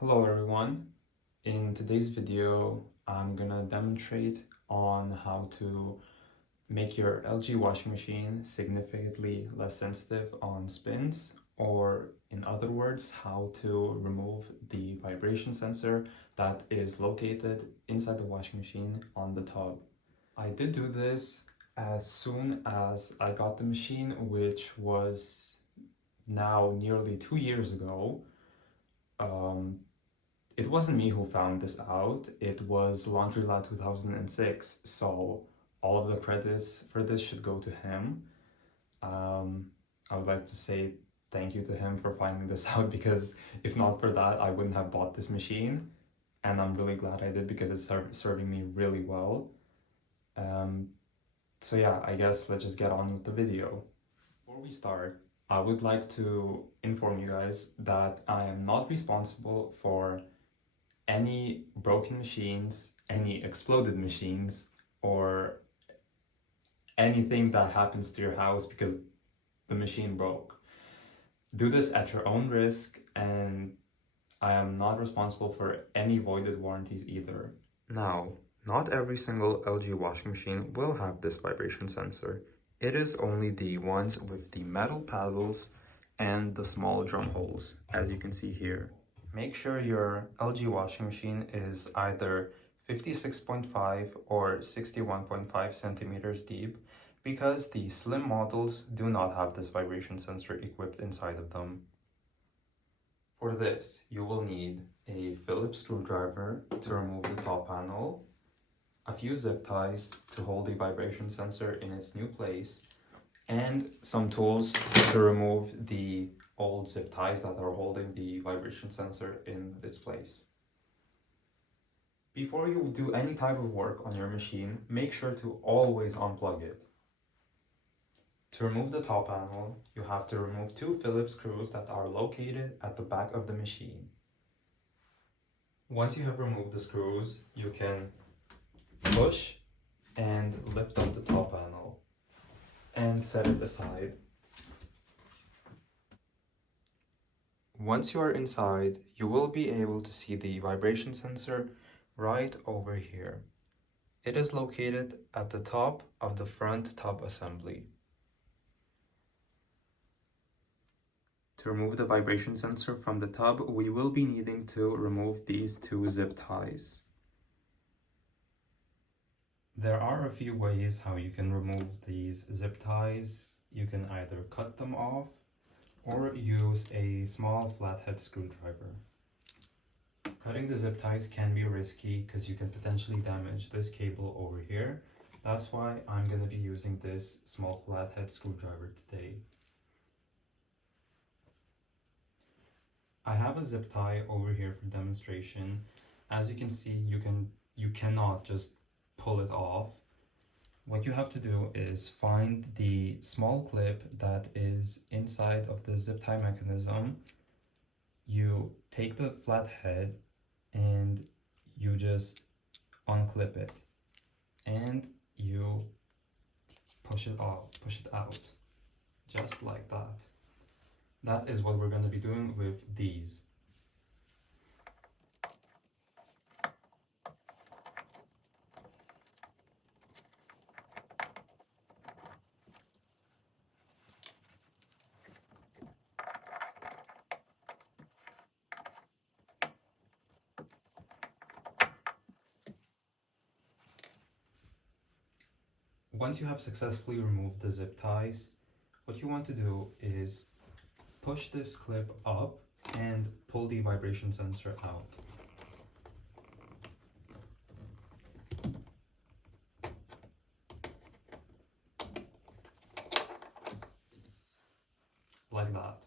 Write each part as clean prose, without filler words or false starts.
Hello everyone. In today's video, I'm gonna demonstrate on how to make your LG washing machine significantly less sensitive on spins, or in other words, how to remove the vibration sensor that is located inside the washing machine on the tub. I did do this as soon as I got the machine, which was now nearly 2 years ago. Um, It wasn't me who found this out, it was Laundry Lab 2006, so all of the credits for this should go to him. I would like to say thank you to him for finding this out, because if not for that, I wouldn't have bought this machine, and I'm really glad I did because it's serving me really well. Um, so yeah, I guess let's just get on with the video. Before we start, I would like to inform you guys that I am not responsible for any broken machines, any exploded machines, or anything that happens to your house because the machine broke. Do this at your own risk, and I am not responsible for any voided warranties either. Now, not every single LG washing machine will have this vibration sensor. It is only the ones with the metal paddles and the small drum holes, as you can see here. Make sure your LG washing machine is either 56.5 or 61.5 centimeters deep, because the slim models do not have this vibration sensor equipped inside of them. For this, you will need a Phillips screwdriver to remove the top panel, a few zip ties to hold the vibration sensor in its new place, and some tools to remove the old zip ties that are holding the vibration sensor in its place. Before you do any type of work on your machine, make sure to always unplug it. To remove the top panel, you have to remove two Phillips screws that are located at the back of the machine. Once you have removed the screws, you can push and lift up the top panel and set it aside. Once you are inside, you will be able to see the vibration sensor right over here. It is located at the top of the front tub assembly. To remove the vibration sensor from the tub, we will be needing to remove these two zip ties. There are a few ways how you can remove these zip ties. You can either cut them off or use a small flathead screwdriver. Cutting the zip ties can be risky because you can potentially damage this cable over here. That's why I'm going to be using this small flathead screwdriver today. I have a zip tie over here for demonstration. As you can see, you cannot just pull it off. What you have to do is find the small clip that is inside of the zip tie mechanism. You take the flat head and you just unclip it, and you push it out, just like that. That is what we're going to be doing with these. Once you have successfully removed the zip ties, what you want to do is push this clip up and pull the vibration sensor out. Like that.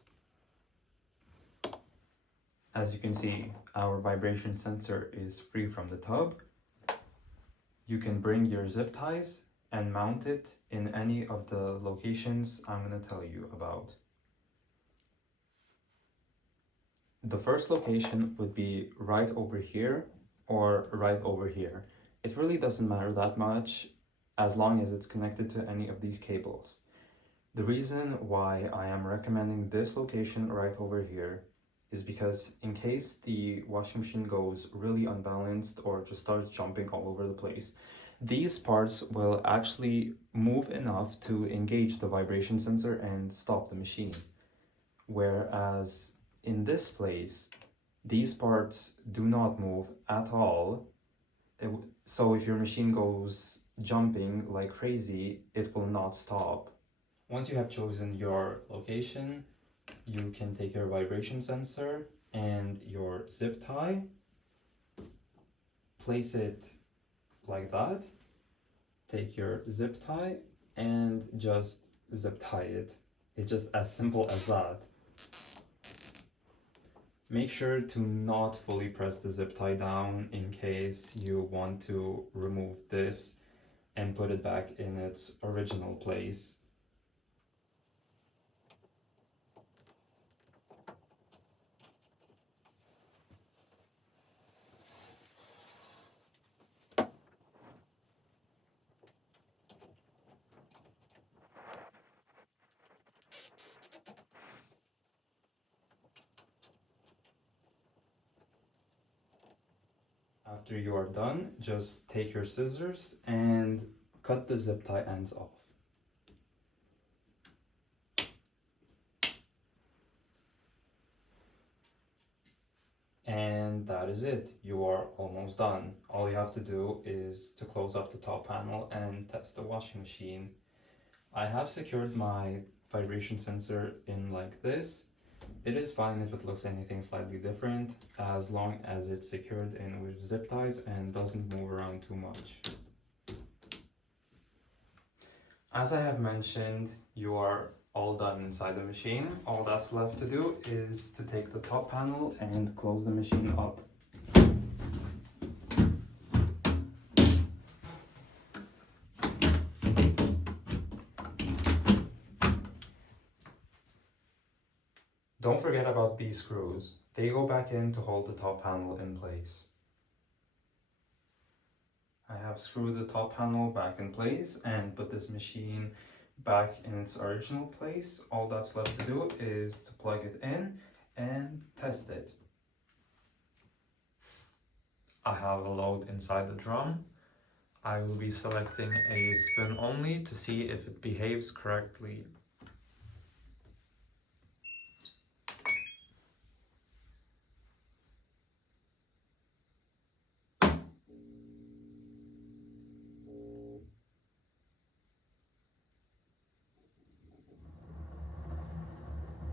As you can see, our vibration sensor is free from the tub. You can bring your zip ties and mount it in any of the locations I'm going to tell you about. The first location would be right over here or right over here. It really doesn't matter that much as long as it's connected to any of these cables. The reason why I am recommending this location right over here is because in case the washing machine goes really unbalanced or just starts jumping all over the place, these parts will actually move enough to engage the vibration sensor and stop the machine. Whereas in this place, these parts do not move at all. So if your machine goes jumping like crazy, it will not stop. Once you have chosen your location, you can take your vibration sensor and your zip tie, place it like that, take your zip tie and just zip tie it. It's just as simple as that. Make sure to not fully press the zip tie down in case you want to remove this and put it back in its original place. After you are done, just take your scissors and cut the zip tie ends off. And that is it. You are almost done. All you have to do is to close up the top panel and test the washing machine. I have secured my vibration sensor in like this. It is fine if it looks anything slightly different, as long as it's secured in with zip ties and doesn't move around too much. As I have mentioned, you are all done inside the machine. All that's left to do is to take the top panel and close the machine up. Don't forget about these screws. They go back in to hold the top panel in place. I have screwed the top panel back in place and put this machine back in its original place. All that's left to do is to plug it in and test it. I have a load inside the drum. I will be selecting a spin only to see if it behaves correctly.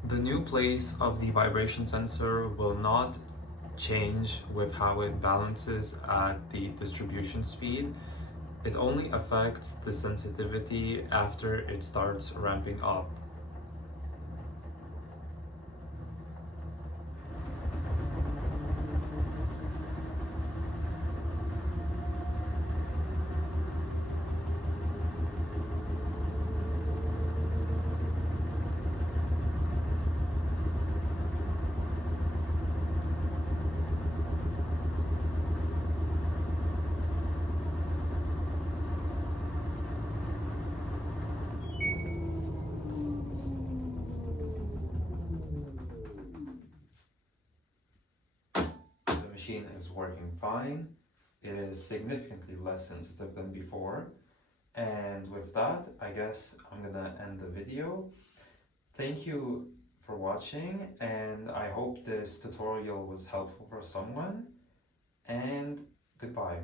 The new place of the vibration sensor will not change with how it balances at the distribution speed. It only affects the sensitivity after it starts ramping up. The machine is working fine. It is significantly less sensitive than before. And with that, I guess I'm gonna end the video. Thank you for watching, and I hope this tutorial was helpful for someone, and goodbye.